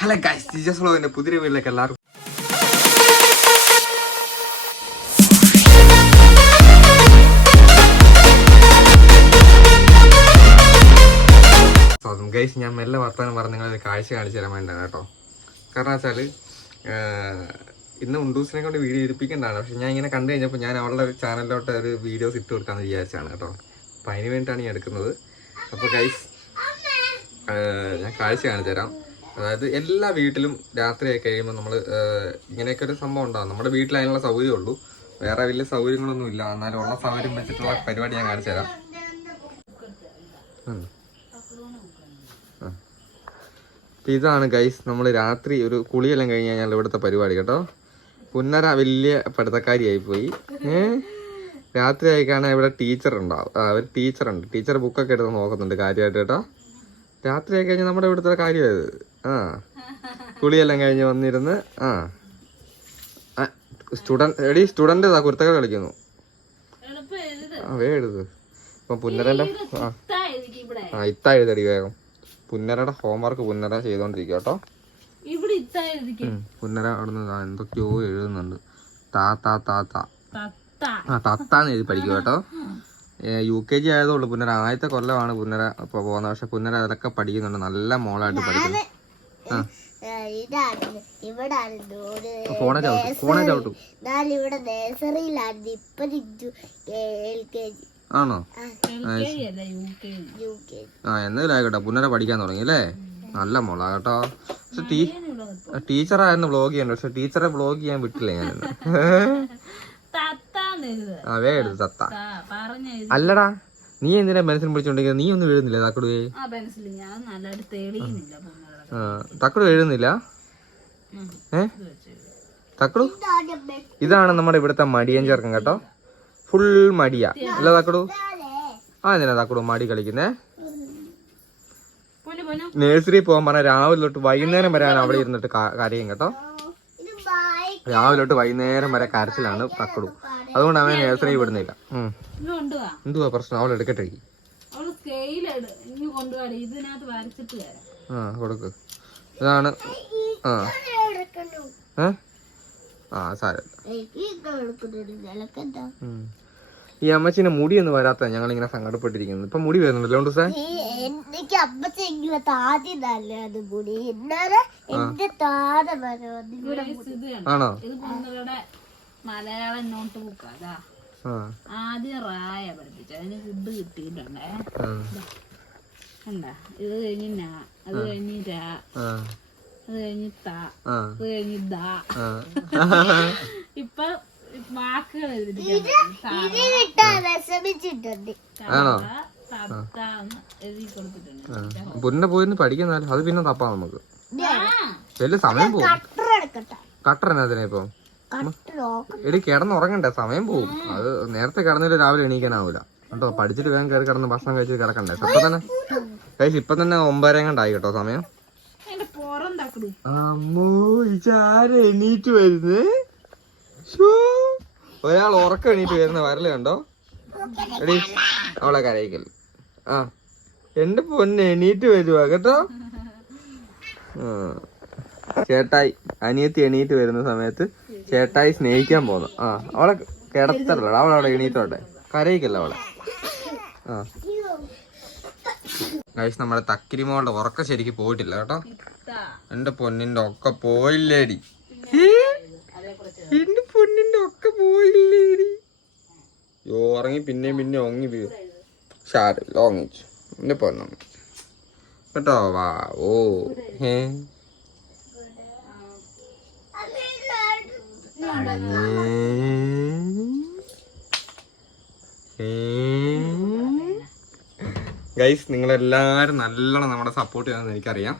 Hello guys teachers വ്ളോഗിന്റെ പുതിയ വീട്ടിലേക്ക് എല്ലാവർക്കും ഗൈസ് ഞാൻ മെല്ലെ വർത്തമാനം പറഞ്ഞ് നിങ്ങളൊരു കാഴ്ച കാണിച്ചു തരാൻ വേണ്ടിയാണ് കേട്ടോ. കാരണം വെച്ചാൽ ഇന്ന് ഉണ്ടൂസിനെ കൊണ്ട് വീഡിയോ എടുപ്പിക്കേണ്ടതാണ്. പക്ഷെ ഞാൻ ഇങ്ങനെ കണ്ടു കഴിഞ്ഞപ്പോൾ ഞാൻ അവളുടെ ഒരു ചാനലിലോട്ട് ഒരു വീഡിയോസ് ഇട്ട് കൊടുക്കാമെന്ന് വിചാരിച്ചാണ് കേട്ടോ. അപ്പം അതിന് വേണ്ടിയിട്ടാണ് ഞാൻ എടുക്കുന്നത്. അപ്പോൾ ഗൈസ് ഞാൻ കാഴ്ച കാണിച്ചു തരാം. അതായത് എല്ലാ വീട്ടിലും രാത്രിയായി കഴിയുമ്പോൾ നമ്മൾ ഇങ്ങനെയൊക്കെ ഒരു സംഭവം ഉണ്ടാകും നമ്മുടെ വീട്ടിൽ അതിനുള്ള സൗകര്യം ഉള്ളൂ. വേറെ വലിയ സൗകര്യങ്ങളൊന്നും ഇല്ല. എന്നാലും ഉള്ള സൗകര്യം വെച്ചിട്ടുള്ള പരിപാടി ഞാൻ കാണിച്ചു തരാം. ഇതാണ് ഗൈസ് നമ്മൾ രാത്രി ഒരു കുളിയെല്ലാം കഴിഞ്ഞ് കഴിഞ്ഞാൽ ഇവിടുത്തെ പരിപാടി കേട്ടോ. പുന്നര വലിയ പഠിത്തക്കാരിയായി പോയി. രാത്രി ആയിക്കാണെ ഇവിടെ ടീച്ചർ ഉണ്ടാവും. ഒരു ടീച്ചറുണ്ട്. ടീച്ചർ ബുക്കൊക്കെ എടുത്ത് നോക്കുന്നുണ്ട് കാര്യമായിട്ട് കേട്ടോ. രാത്രി കഴിഞ്ഞ് നമ്മുടെ ഇവിടുത്തെ കാര്യമായത് ആ. കുളിയെല്ലാം കഴിഞ്ഞ് വന്നിരുന്ന് ആ. സ്റ്റുഡന്റ് എടി സ്റ്റുഡന്റ് കുരുത്തൊക്കെ കളിക്കുന്നു. ആ വേ എഴുത്. പുന്നരന്റെ ആ. ഇത്ത എഴുതടി വേഗം. പുന്നരയുടെ ഹോംവർക്ക് പുന്നര ചെയ്തോണ്ടിരിക്കുക കേട്ടോ. പുന്നര അവിടുന്ന് എന്തൊക്കെയോ എഴുതുന്നുണ്ട്. താ താ താ താ. തത്ത. ആ തത്താന്ന് എഴുതി പഠിക്കും കേട്ടോ. യു കെ ജി ആയതുള്ളൂ പുനര ആദ്യത്തെ കൊല്ലമാണ് പുനര ഇപ്പൊ പോകുന്നത്. പക്ഷെ പുനര അതൊക്കെ പഠിക്കുന്നുണ്ട്. നല്ല മോളായിട്ട് പഠിക്കുന്നു. ആ. ഇതാണ്. ഇവിടായിരുന്നു ഒരു ഫോണെ ചവിട്ടു. ഫോണെ ചവിട്ടു. എന്നാൽ ഇവിടെ നേഴ്സറിയിലായിരുന്നു ഇപ്പൊ എൽ കെ ജി ആണോ? ആ. എന്നാലും ആയിക്കോട്ടെ. പുന്നര പഠിക്കാൻ തുടങ്ങി അല്ലേ? നല്ല മോളാ കേട്ടോ. പക്ഷെ ടീ ടീച്ചറായിരുന്നു ബ്ലോഗ് ചെയ്യണ്ട പക്ഷെ ടീച്ചറെ ബ്ലോഗ് ചെയ്യാൻ വിട്ടില്ല ഞാൻ ആ വേഗം എടുത്ത് തത്ത. അല്ലടാ നീ എന്തിനാ പെൻസിൽ പിടിച്ചോണ്ടെങ്കിൽ നീ ഒന്നും എഴുതുന്നില്ല തക്കടുവേ തക്കടു എഴുതുന്നില്ല? ഏ? തക്കടു ഇതാണ് നമ്മുടെ ഇവിടുത്തെ മടിയൻ ചേർക്കം കേട്ടോ. ഫുൾ മടിയാ. അല്ല തക്കടു ആ എന്തിനാ തക്കടു മടി കളിക്കുന്നേ. നേഴ്സറി പോകാൻ പറഞ്ഞ രാവിലെ തൊട്ട് വൈകുന്നേരം വരെയാണ് അവിടെ ഇരുന്നിട്ട് കാര്യം കേട്ടോ. രാവിലെ തൊട്ട് വൈകുന്നേരം വരെ കരച്ചിലാണ്. തക്കടു അതുകൊണ്ട് അവൻ നേഴ്സറി വിടുന്നില്ല. എന്തുവാ പ്രശ്നം? അവൾ എടുക്കട്ടെ ആ കൊടുക്ക്. ഇതാണ്. ആ. ആ സാരമില്ല ഈ അമ്മച്ചിന്റെ മുടിയൊന്നും വരാത്ത ഞങ്ങൾ ഇങ്ങനെ സങ്കടപ്പെട്ടിരിക്കുന്നു. ഇപ്പൊ മുടി വരുന്നുണ്ടല്ലോ ഉണ്ട് സാർ എനിക്ക് നല്ലത് മുടി. എന്റെ ആണോ? മലയാളം നോട്ട് ബുക്ക് അതാ. ആ. ആദ്യം റായ പഠിപ്പിച്ചു. അതിന് ഫുഡ് കിട്ടിയിട്ടുണ്ടേ. എന്താ? കണ്ടാ ഇത് കഴിഞ്ഞ് നാ അത് കഴിഞ്ഞ് രാ. ആ, അത് കഴിഞ്ഞ് ത. ആ, അത് കഴിഞ്ഞ് ദ. ഇപ്പൊ വാക്കുകൾ. പുന്നെ പോയിരുന്ന് പഠിക്കുന്നാലും അത് പിന്നെ തപ്പാ നമുക്ക്. വലിയ സമയം പോകും കട്ടർ എന്നാ ഇപ്പൊ? എടി കിടന്നുറങ്ങണ്ടേ? സമയം പോകും. അത് നേരത്തെ കിടന്നില്ല രാവിലെ എണീക്കാനാവൂല. കേട്ടോ പഠിച്ചിട്ട് വേഗം കയറി കിടന്ന് ഭക്ഷണം കഴിച്ചിട്ട് കിടക്കണ്ടേ? ഇപ്പൊ തന്നെ കഴിച്ച് ഇപ്പൊ തന്നെ ഒമ്പതരം കണ്ടായി കേട്ടോ സമയം. അമ്മോ ഇച്ചാര എണീറ്റ് വരുന്നേ? ഒരാൾ ഉറക്കം എണീറ്റ് വരുന്ന വരൽ കണ്ടോ? എടി അവളെ കരയിക്കൽ ആ. എന്റെ പൊന്നെ എണീറ്റ് വരുവാ കേട്ടോ? ആ. ചേട്ടായി അനിയത്തി എണീറ്റ് വരുന്ന സമയത്ത് ചേട്ടായി സ്നേഹിക്കാൻ പോകുന്നു ആ അവളെ കിടത്തല്ല അവളവിടെ എണീറ്റോട്ടെ. കരയിക്കല്ല അവളെ? ആ. നമ്മുടെ തക്കിരിമോളുടെ ഉറക്കം ശരിക്കും പോയിട്ടില്ല കേട്ടോ. എന്റെ പൊന്നിന്റെ ഒക്കെ പോയില്ലേടി. ഏ? എന്റെ പൊന്നിന്റെ ഒക്കെ പോയില്ലേടി. യോ ഉറങ്ങി പിന്നെയും പിന്നെ ഒങ്ങി വീഴും ഷാരില്ല ഉറങ്ങിച്ചു എന്റെ പൊന്നു കേട്ടോ? വാ ഓ ഹേ. ഗൈസ് നിങ്ങളെല്ലാവരും നല്ലോണം നമ്മുടെ സപ്പോർട്ട് ചെയ്യണമെന്ന് എനിക്കറിയാം.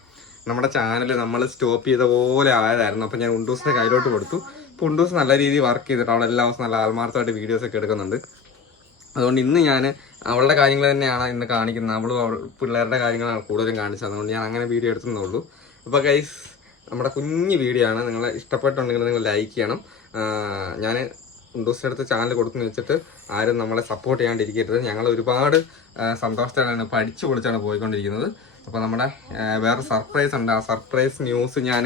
നമ്മുടെ ചാനൽ നമ്മൾ സ്റ്റോപ്പ് ചെയ്ത പോലെ ആയതായിരുന്നു. അപ്പോൾ ഞാൻ ഉണ്ടൂസിന്റെ കയ്യിലോട്ട് കൊടുത്തു. അപ്പോൾ ഉണ്ടൂസ് നല്ല രീതിയിൽ വർക്ക് ചെയ്തിട്ട് അവൾ എല്ലാ ദിവസവും നല്ല ആത്മാർത്ഥമായിട്ട് വീഡിയോസ് ഒക്കെ എടുക്കുന്നുണ്ട്. അതുകൊണ്ട് ഇന്ന് ഞാൻ അവളുടെ കാര്യങ്ങൾ തന്നെയാണ് ഇന്ന് കാണിക്കുന്നത്. നമ്മൾ പിള്ളേരുടെ കാര്യങ്ങളാണ് കൂടുതലും കാണിച്ചത്. അതുകൊണ്ട് ഞാൻ അങ്ങനെ വീഡിയോ എടുത്തുന്നുള്ളൂ അപ്പോൾ ഗൈസ് നമ്മുടെ കുഞ്ഞു വീഡിയോ ആണ്. നിങ്ങൾ ഇഷ്ടപ്പെട്ടുണ്ടെങ്കിൽ നിങ്ങൾ ലൈക്ക് ചെയ്യണം. ഞാൻ ഉണ്ടൂസിന്റെ അടുത്ത് ചാനൽ കൊടുത്തു വെച്ചിട്ട് ആരും നമ്മളെ സപ്പോർട്ട് ചെയ്യാണ്ടിരിക്കരുത്. ഞങ്ങൾ ഒരുപാട് സന്തോഷത്തോടെയാണ് പഠിച്ചു പൊളിച്ചാണ് പോയിക്കൊണ്ടിരിക്കുന്നത്. അപ്പോൾ നമ്മുടെ വേറെ സർപ്രൈസ് ഉണ്ട്. ആ സർപ്രൈസ് ന്യൂസ് ഞാൻ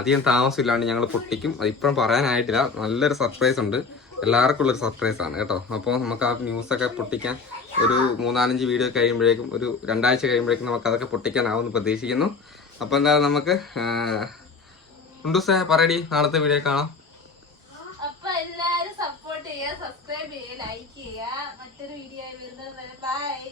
അധികം താമസമില്ലാണ്ട് ഞങ്ങൾ പൊട്ടിക്കും. അത് ഇപ്പം പറയാനായിട്ടില്ല. നല്ലൊരു സർപ്രൈസ് ഉണ്ട്. എല്ലാവർക്കും ഉള്ളൊരു സർപ്രൈസ് ആണ് കേട്ടോ. അപ്പോൾ നമുക്ക് ആ ന്യൂസൊക്കെ പൊട്ടിക്കാൻ ഒരു മൂന്നാലഞ്ച് വീഡിയോ കഴിയുമ്പോഴേക്കും ഒരു രണ്ടാഴ്ച കഴിയുമ്പോഴേക്കും നമുക്ക് അതൊക്കെ പൊട്ടിക്കാനാവുമെന്ന് പ്രതീക്ഷിക്കുന്നു. അപ്പോൾ എന്തായാലും നമുക്ക് ഉണ്ടൂസേ പറയടി. നാളത്തെ വീഡിയോ കാണാം. അപ്പൊ എല്ലാരും സപ്പോർട്ട് ചെയ്യുക സബ്സ്ക്രൈബ് ചെയ്യുക ലൈക്ക് ചെയ്യുക. മറ്റൊരു വീഡിയോ വരുന്നത് വരെ ബൈ